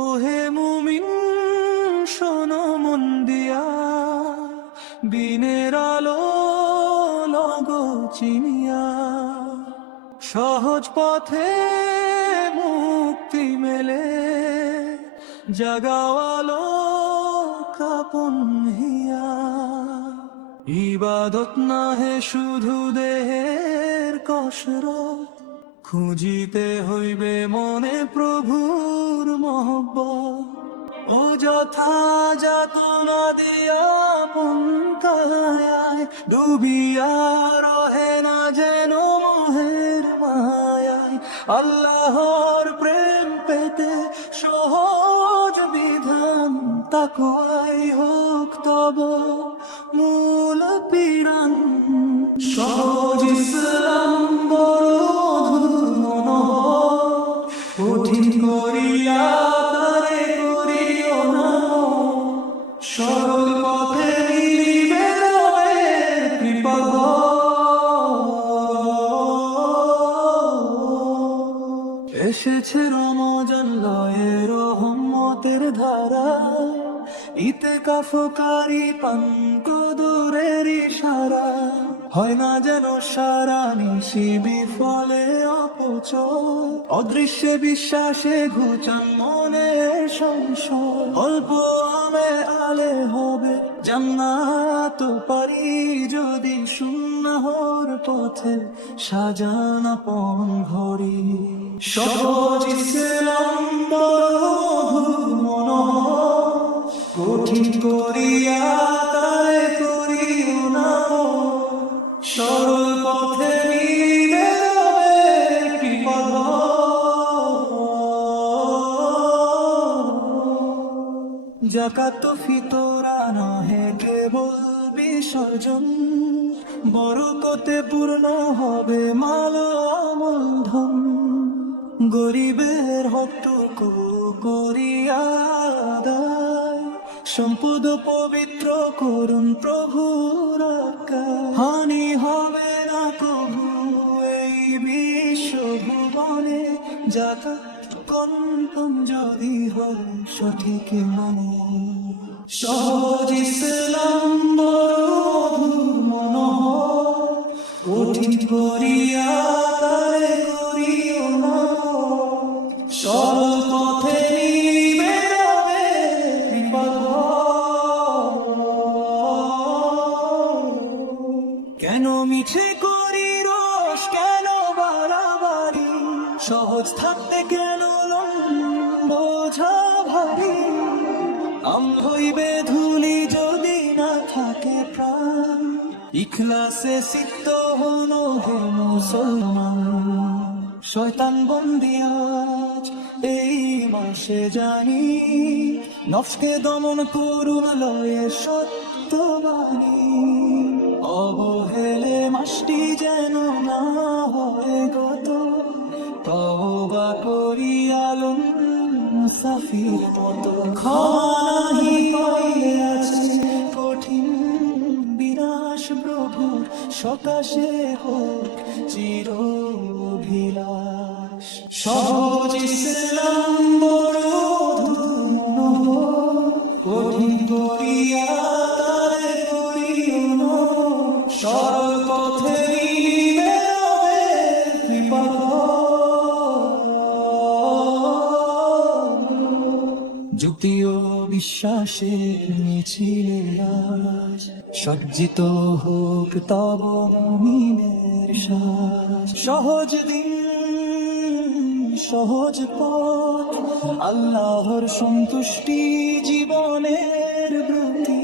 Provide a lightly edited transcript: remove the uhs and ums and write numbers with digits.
ওহে মুমিন শোনো মন দিয়া, বিনের আলো লগো চিনিয়া, সহজ পথে মুক্তি মেলে, জাগাওয়ালো কাপন হিয়া। ইবাদত না হে শুধু দেহের কসরত, খুঁজিতে হইবে মনে প্রভুর মহব্বত। ও যথা যাতনা দিয়া পন্থায়, ডুবিয়া রহে না যেন মোহের মায়ায়। আল্লাহর প্রেম পেতে সহজ বিধান, তাকওয়াই হোক তব মূল পিরান। সহজ ইসলাম বড় মধুর মনোহর, কঠিন করিয়া তারে করিও না। সরল পথে নিবে রবের কৃপা এসেছে রমজান লয়ে রহমতের ধারা, ইতিকাফকারী পান কদরের ইশারা। হয় না যেন সারা নিশি বিফলে অপচয়, অদৃশ্যে বিশ্বাসে ঘুচান মনের সংশয়। অল্প আমে আলে হবে জান্নাত পারি, যদি সুন্নাহর পথে সাজান আপন ঘড়ি। সহজ ইসলাম বড় মধুর মনোহর, কঠিন করিয়া তারে করিও না। সরল পথে নিবে রবের কৃপা। যাকাত ফিতরা নহে কেবল বিসর্জন, বরকতে পূর্ণ হবে মাল আমল ধন। গরিবের হকটুকু করিয়া আদায়, সম্পদ পবিত্র করুন প্রভুর আজ্ঞায়। হানি হবে না কভু এই বিশ্ব ভুবনে, যাকাত কনকন যদি হয় সঠিক মানে। সহজ ইসলাম বড় মনোহর, কঠিন করিয়া তারে করিও না। সরল পথে নিবে রবের কৃপা। কেন মিছে করি রোষ, কেন বাড়াবাড়ি, সহজ থাকতে কেন বোঝা ভারী। আম হইবে ধুলি যদি না থাকে প্রাণ, ইখলাসে সিক্ত হনো হে মুসলমান। শয়তান বন্দি আজ এই মাসে জানি, নফসকে দমন করুন লয়ে সত্যবাণী। অবহেলে মাসটি যেন না হয় গত, তওবা করি আলম মুসাফির মতো। ক্ষমা নাহি পাইলে আছে কঠিন বিনাশ, প্রভুর সকাশে হোক চির অভিলাষ। সহজ ইসলাম বড় মনোহর, কঠিন করিয়া তারে করিও না। সরল পথে নিবে রবের কৃপা। যুক্তি ও বিশ্বাসের মিছিলে আজ, সজ্জিত হোক তব মুমিনের সাজ। সহজ দিন সহজ পথ, আল্লাহর সন্তুষ্টি জীবনের ব্রতী।